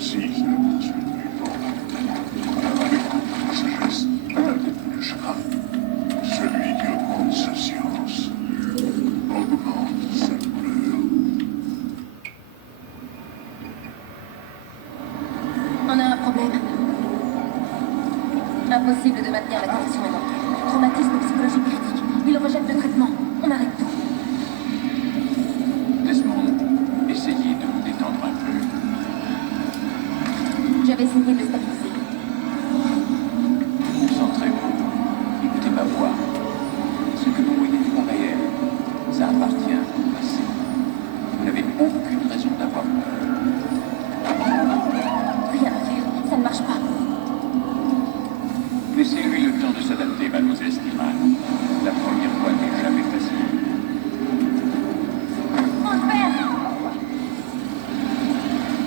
Si l'habitude du vent, car avec beaucoup de sagesse, beaucoup de chagrin, celui qui augmente sa science augmente sa couleur. On a un problème. Impossible de maintenir la condition mentale. Traumatisme psychologique critique. Il rejette le traitement. On arrête tout. Desmond, essayez de vous détendre un peu. J'avais essayé de le stabiliser. Concentrez-vous. Écoutez ma voix. Ce que vous voyez n'est pas réel. Ça appartient au passé. Vous n'avez aucune raison d'avoir peur. Rien à faire. Ça ne marche pas. Laissez-lui le temps de s'adapter, mademoiselle Stillman. La première fois n'est jamais facile. On le perd.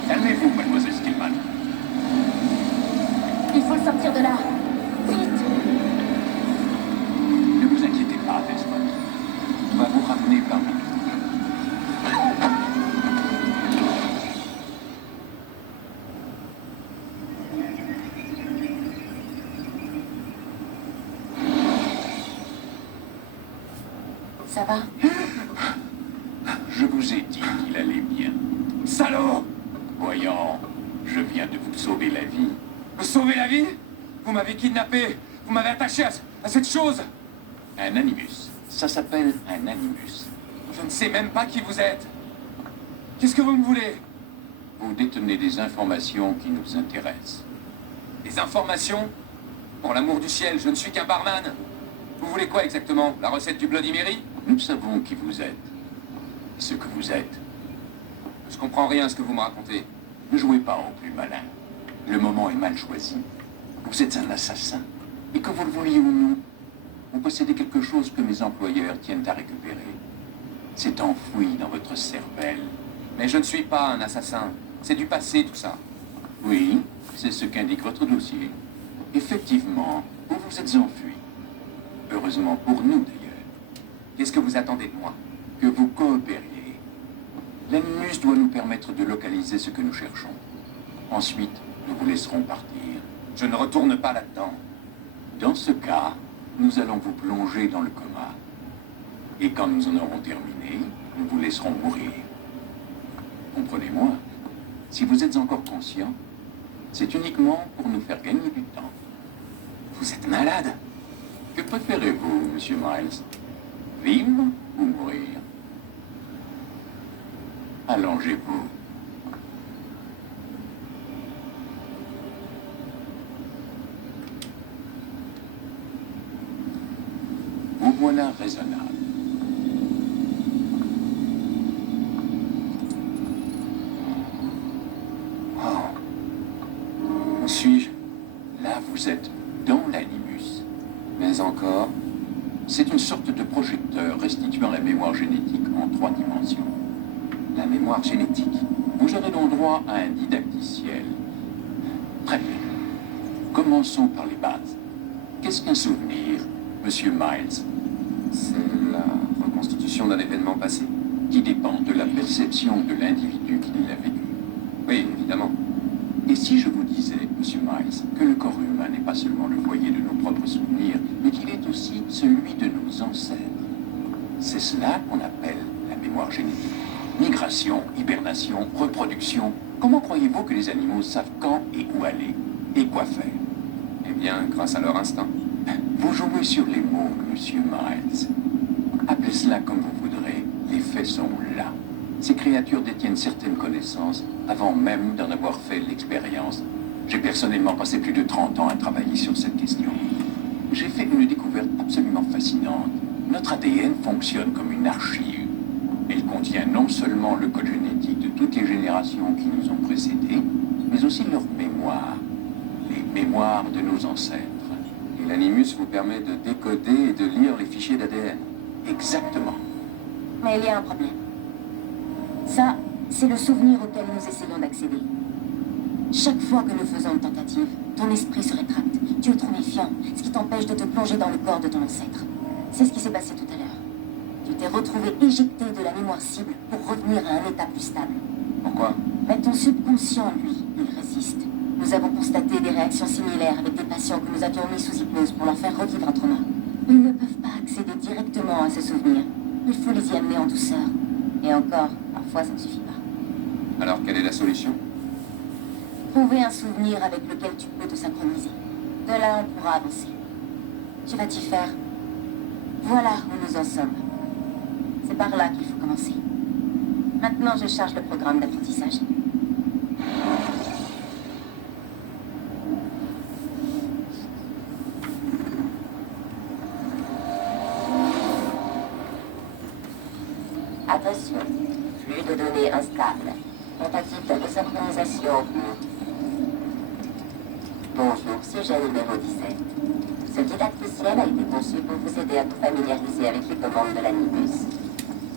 Calmez-vous, mademoiselle Stillman. Il faut le sortir de là. Vite. Ne vous inquiétez pas, Desmond. On va vous ramener parmi nous. Ça va? Je vous ai dit qu'il allait bien. Salaud! Voyons, je viens de vous sauver la vie. Me sauver la vie? Vous m'avez kidnappé. Vous m'avez attaché à cette chose. Un animus. Ça s'appelle un animus. Je ne sais même pas qui vous êtes. Qu'est-ce que vous me voulez? Vous détenez des informations qui nous intéressent. Des informations? Pour l'amour du ciel, je ne suis qu'un barman. Vous voulez quoi exactement? La recette du Bloody Mary? Nous savons qui vous êtes. Ce que vous êtes. Je comprends rien à ce que vous me racontez. Ne jouez pas au plus malin. Le moment est mal choisi. Vous êtes un assassin. Et que vous le vouliez ou non, vous possédez quelque chose que mes employeurs tiennent à récupérer. C'est enfoui dans votre cervelle. Mais je ne suis pas un assassin. C'est du passé, tout ça. Oui, c'est ce qu'indique votre dossier. Effectivement, vous vous êtes enfui. Heureusement pour nous, d'ailleurs. Qu'est-ce que vous attendez de moi? Que vous coopériez. L'animus doit nous permettre de localiser ce que nous cherchons. Ensuite, nous vous laisserons partir. Je ne retourne pas là-dedans. Dans ce cas, nous allons vous plonger dans le coma. Et quand nous en aurons terminé, nous vous laisserons mourir. Comprenez-moi, si vous êtes encore conscient, c'est uniquement pour nous faire gagner du temps. Vous êtes malade? Que préférez-vous, monsieur Miles? Vivre ou mourir? Allongez-vous. Vous voilà raisonnable. Où suis-je? Là, vous êtes dans l'animus. Mais encore? C'est une sorte de projecteur restituant la mémoire génétique en 3 dimensions. La mémoire génétique. Vous aurez donc droit à un didacticiel. Très bien. Commençons par les bases. Qu'est-ce qu'un souvenir, monsieur Miles? C'est la reconstitution d'un événement passé. Qui dépend de la perception de l'individu qui l'a vécu. Oui, évidemment. Et si je vous disais, monsieur Miles, que le corps humain n'est pas seulement le foyer de nos propres souvenirs, mais qu'il est aussi celui de nos ancêtres? C'est cela qu'on appelle la mémoire génétique. Migration, hibernation, reproduction. Comment croyez-vous que les animaux savent quand et où aller? Et quoi faire? Eh bien, grâce à leur instinct. Vous jouez sur les mots, monsieur Miles. Appelez cela comme vous voudrez, les faits sont là. Ces créatures détiennent certaines connaissances avant même d'en avoir fait l'expérience. J'ai personnellement passé plus de 30 ans à travailler sur cette question. J'ai fait une découverte absolument fascinante. Notre ADN fonctionne comme une archive. Elle contient non seulement le code génétique de toutes les générations qui nous ont précédés, mais aussi leur mémoire, les mémoires de nos ancêtres. Et l'animus vous permet de décoder et de lire les fichiers d'ADN. Exactement. Mais il y a un problème. Ça, c'est le souvenir auquel nous essayons d'accéder. Chaque fois que nous faisons une tentative, ton esprit se rétracte. Tu es trop méfiant, ce qui t'empêche de te plonger dans le corps de ton ancêtre. C'est ce qui s'est passé tout à l'heure. Tu t'es retrouvé éjecté de la mémoire cible pour revenir à un état plus stable. Pourquoi? Mais ton subconscient, lui, il résiste. persiste. Nous avons constaté des réactions similaires avec des patients que nous avions mis sous hypnose pour leur faire revivre un trauma. Ils ne peuvent pas accéder directement à ces souvenirs. Il faut les y amener en douceur. Et encore, parfois ça ne suffit pas. Alors, quelle est la solution? Trouver un souvenir avec lequel tu peux te synchroniser. De là, on pourra avancer. Tu vas t'y faire. Voilà où nous en sommes. C'est par là qu'il faut commencer. Maintenant, je charge le programme d'apprentissage. Attention, flux de données instable. Tentative de resynchronisation en cours. Bonjour, sujet numéro 17. Ce didacticiel a été conçu pour vous aider à vous familiariser avec les commandes de l'animus.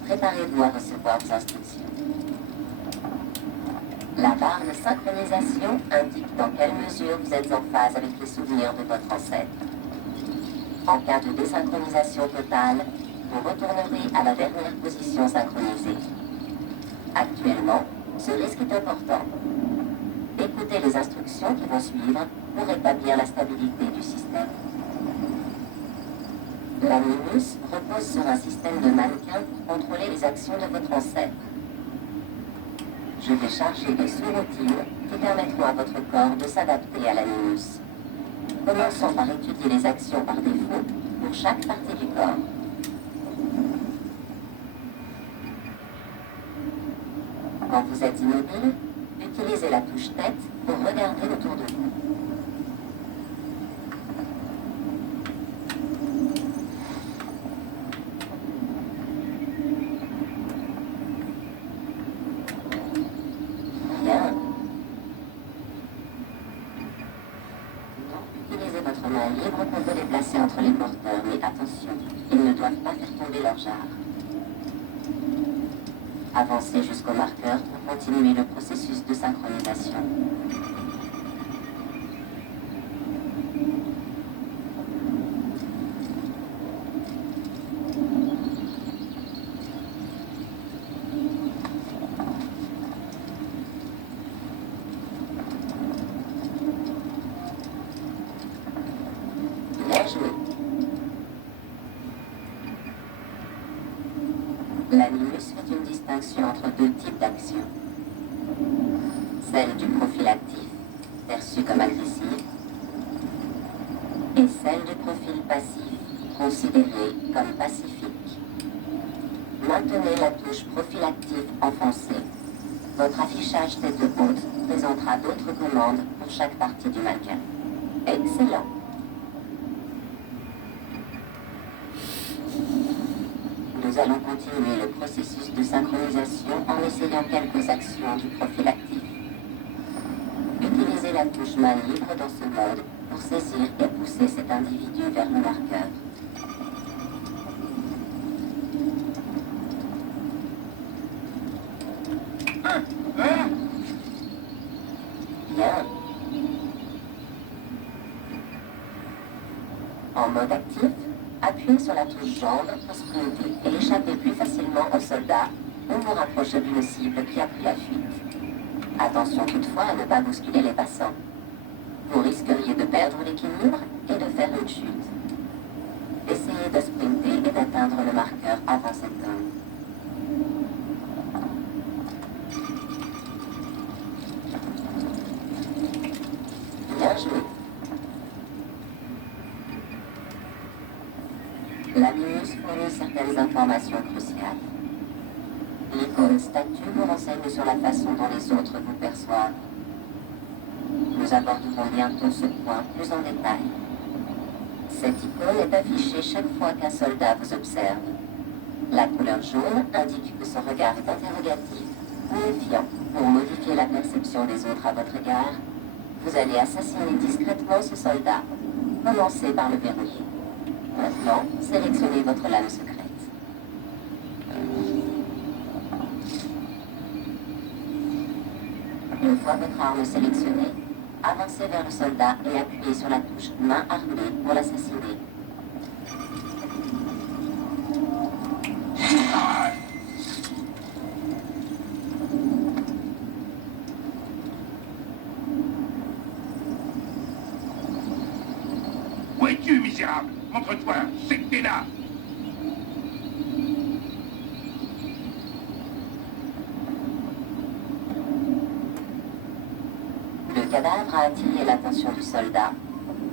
Préparez-vous à recevoir vos instructions. La barre de synchronisation indique dans quelle mesure vous êtes en phase avec les souvenirs de votre ancêtre. En cas de désynchronisation totale, vous retournerez à la dernière position synchronisée. Actuellement, ce risque est important. Écoutez les instructions qui vont suivre pour rétablir la stabilité du système. L'animus repose sur un système de mannequins pour contrôler les actions de votre ancêtre. Je vais charger des sous-routines qui permettront à votre corps de s'adapter à l'animus. Commençons par étudier les actions par défaut pour chaque partie du corps. Quand vous êtes immobile, utilisez la touche tête pour regarder autour de vous. Bien. Utilisez votre main libre pour vous déplacer entre les porteurs, mais attention, ils ne doivent pas faire tomber leur jarre. Avancez jusqu'au marqueur pour continuer le processus de synchronisation. Bien joué. L'animus fait une distinction entre deux types d'actions. Celle du profil actif, perçue comme agressive, et celle du profil passif, considérée comme pacifique. Maintenez la touche profil actif enfoncée. Votre affichage tête haute présentera d'autres commandes pour chaque partie du mannequin. Excellent. Nous allons continuer le processus de synchronisation en essayant quelques actions du profil actif. Utilisez la touche main libre dans ce mode pour saisir et pousser cet individu vers le marqueur. Bien. En mode actif, appuyez sur la touche jambe pour sprinter et échapper plus facilement aux soldats ou vous rapprocher d'une cible qui a pris la fuite. Attention toutefois à ne pas bousculer les passants. Vous risqueriez de perdre l'équilibre et de faire une chute. Essayez de sprinter et d'atteindre le marqueur avant cet homme. Bien joué. L'animus fournit certaines informations cruciales. L'icône statue vous renseigne sur la façon dont les autres vous perçoivent. Nous aborderons bientôt ce point plus en détail. Cette icône est affichée chaque fois qu'un soldat vous observe. La couleur jaune indique que son regard est interrogatif ou méfiant. Pour modifier la perception des autres à votre égard, vous allez assassiner discrètement ce soldat. Commencez par le verrouiller. Maintenant, sélectionnez votre lame secrète. Une fois votre arme sélectionnée, avancez vers le soldat et appuyez sur la touche main armée pour l'assassiner. misérable. Montre-toi, c'est que t'es là. Le cadavre a attiré l'attention du soldat,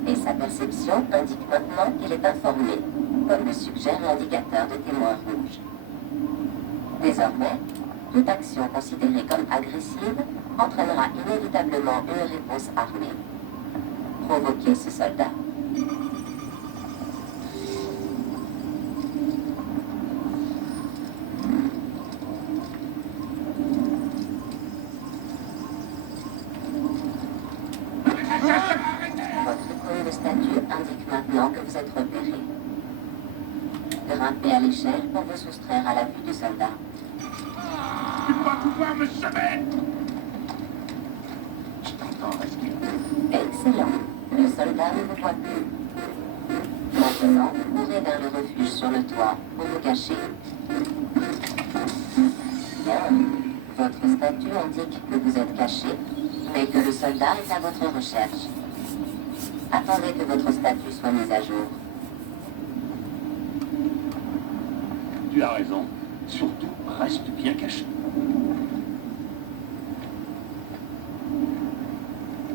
et sa perception indique maintenant qu'il est informé, comme le suggère l'indicateur de témoin rouge. Désormais, toute action considérée comme agressive entraînera inévitablement une réponse armée. Provoquez ce soldat. Votre icône de statut indique maintenant que vous êtes repéré. Grimpez à l'échelle pour vous soustraire à la vue du soldat. Tu vas pouvoir me semer. Je t'entends respirer. Excellent. Le soldat ne vous voit plus. Maintenant, vous courez vers le refuge sur le toit pour vous cacher. Bien. Votre statut indique que vous êtes caché, mais que le soldat est à votre recherche. Attendez que votre statut soit mis à jour. Tu as raison. Surtout, reste bien caché.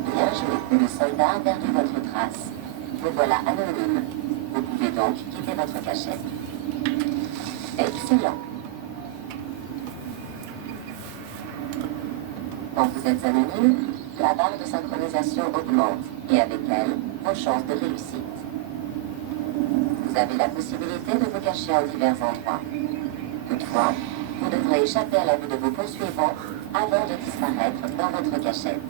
Bien joué. Le soldat a perdu votre trace. Vous voilà anonyme. Vous pouvez donc quitter votre cachette. Excellent. Quand vous êtes anonyme, la barre de synchronisation augmente et avec elle, vos chances de réussite. Vous avez la possibilité de vous cacher en divers endroits. Toutefois, vous devrez échapper à la vue de vos poursuivants avant de disparaître dans votre cachette.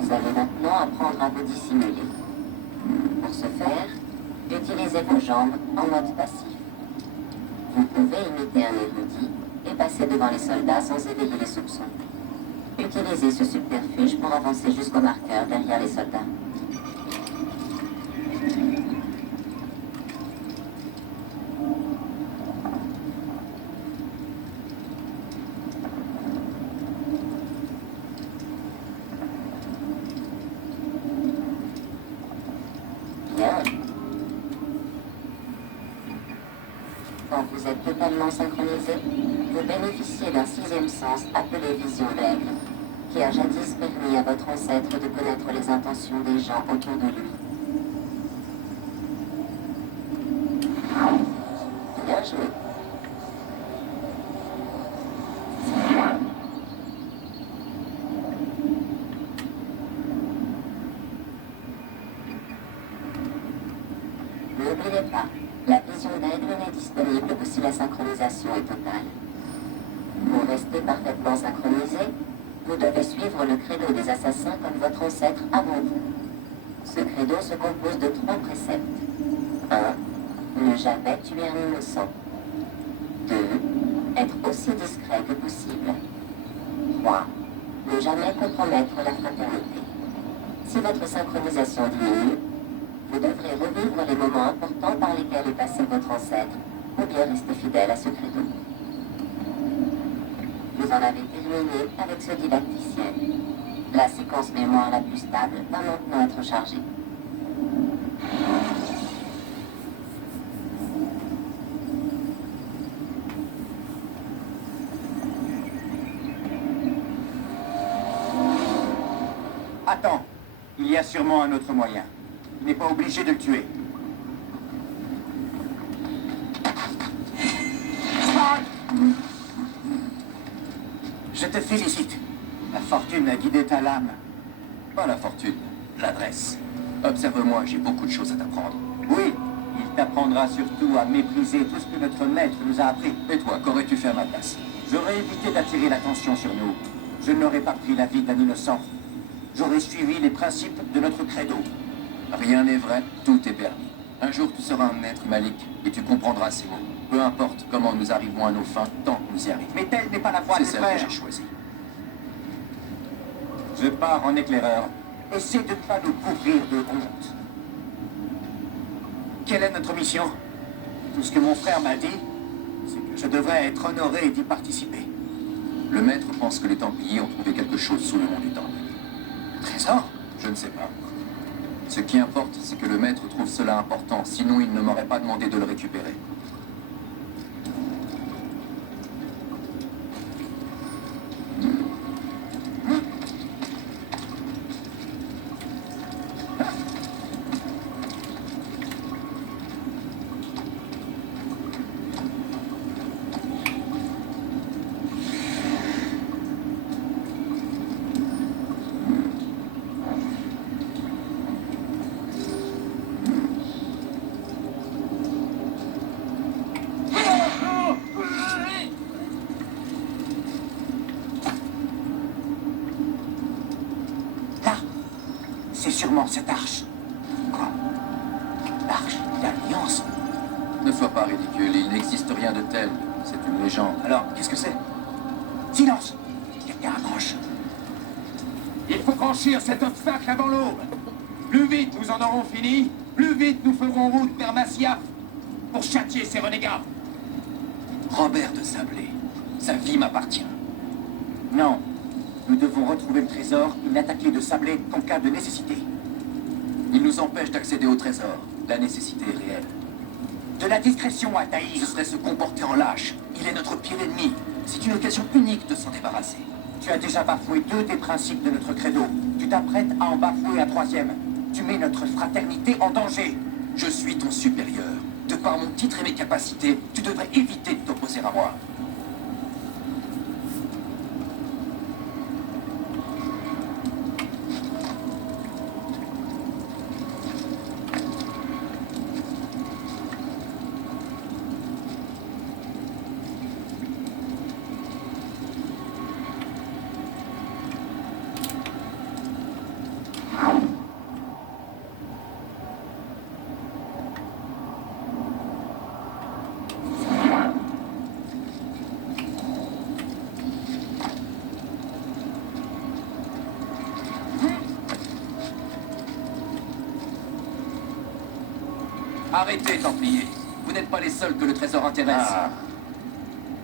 Vous allez maintenant apprendre à vous dissimuler. Pour ce faire, utilisez vos jambes en mode passif. Vous pouvez imiter un érudit et passer devant les soldats sans éveiller les soupçons. Utilisez ce subterfuge pour avancer jusqu'au marqueur derrière les soldats. Bien. Quand vous êtes totalement synchronisé, vous bénéficiez d'un sixième sens appelé vision d'aigle, qui a jadis permis à votre ancêtre de connaître les intentions des gens autour de lui. Bien joué. N'oubliez pas, la vision d'aigle n'est disponible que si la synchronisation est totale. Pour rester parfaitement synchronisé, vous devez suivre le credo des assassins comme votre ancêtre avant vous. Ce credo se compose de 3 préceptes. 1. Ne jamais tuer un innocent. 2. Être aussi discret que possible. 3. Ne jamais compromettre la fraternité. Si votre synchronisation diminue, vous devrez revivre les moments importants par lesquels est passé votre ancêtre, ou bien rester fidèle à ce credo. Vous en avez terminé avec ce didacticien. La séquence mémoire la plus stable va maintenant être chargée. Attends, il y a sûrement un autre moyen. Il n'est pas obligé de le tuer. Je te félicite. La fortune a guidé ta lame. Pas la fortune, l'adresse. Observe-moi, j'ai beaucoup de choses à t'apprendre. Oui, il t'apprendra surtout à mépriser tout ce que notre maître nous a appris. Et toi, qu'aurais-tu fait à ma place? J'aurais évité d'attirer l'attention sur nous. Je n'aurais pas pris la vie d'un innocent. J'aurais suivi les principes de notre credo. Rien n'est vrai, tout est permis. Un jour, tu seras un maître, Malik, et tu comprendras ces mots. Peu importe comment nous arrivons à nos fins, tant que nous y arrivons. Mais telle n'est pas la voie de C'est celle que j'ai choisie. Je pars en éclaireur. Essaie de ne pas nous couvrir de honte. Quelle est notre mission? Tout ce que mon frère m'a dit, c'est que je devrais être honoré et d'y participer. Le maître pense que les Templiers ont trouvé quelque chose sous le mont du Temple. Trésor? Je ne sais pas. Ce qui importe, c'est que le maître trouve cela important, sinon il ne m'aurait pas demandé de le récupérer. Là, c'est sûrement cette arche. Quoi? L'arche d'Alliance? Ne sois pas ridicule, il n'existe rien de tel. C'est une légende. Alors, qu'est-ce que c'est? Silence! Quelqu'un approche. Il faut franchir cet obstacle avant l'aube. Plus vite nous en aurons fini, plus vite nous ferons route vers Masyaf pour châtier ces renégats. Robert de Sablé, sa vie m'appartient. Non. Nous devons retrouver le trésor et l'attaquer de sablé en cas de nécessité. Il nous empêche d'accéder au trésor. La nécessité est réelle. De la discrétion, Ce Altaïr. serait se comporter en lâche. Il est notre pire ennemi. C'est une occasion unique de s'en débarrasser. Tu as déjà bafoué 2 des principes de notre credo. Tu t'apprêtes à en bafouer un 3e. Tu mets notre fraternité en danger. Je suis ton supérieur. De par mon titre et mes capacités, tu devrais éviter de t'opposer à moi. Arrêtez, Templiers. Vous n'êtes pas les seuls que le trésor intéresse. Ah.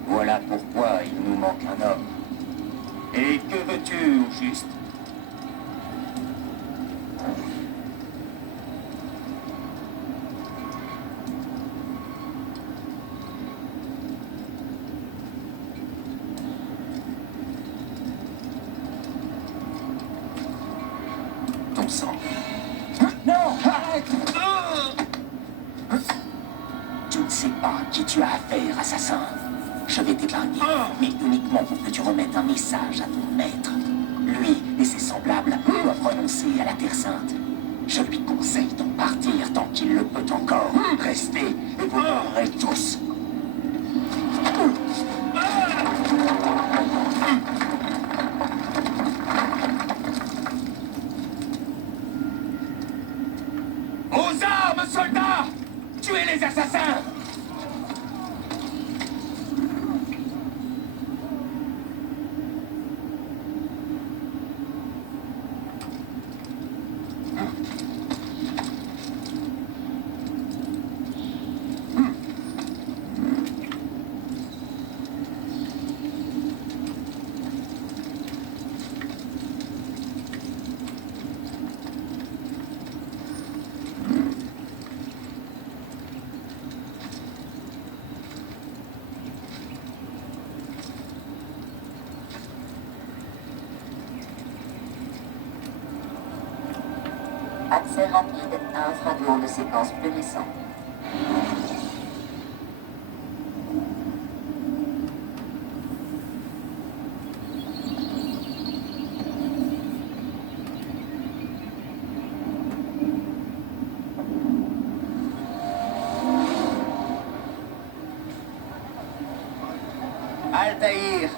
Voilà pourquoi il nous manque un homme. Et que veux-tu, au juste? Ton sang. Non, arrête! Tu ne sais pas qui tu as affaire, assassin. Je vais t'épargner, mais uniquement pour que tu remettes un message à ton maître. Lui et ses semblables doivent renoncer à la Terre Sainte. Je lui conseille d'en partir tant qu'il le peut encore. Restez et vous mourrez tous. Aux armes, soldats! Tuez les assassins! Accès rapide à un fragment de séquence plus récent. Altaïr,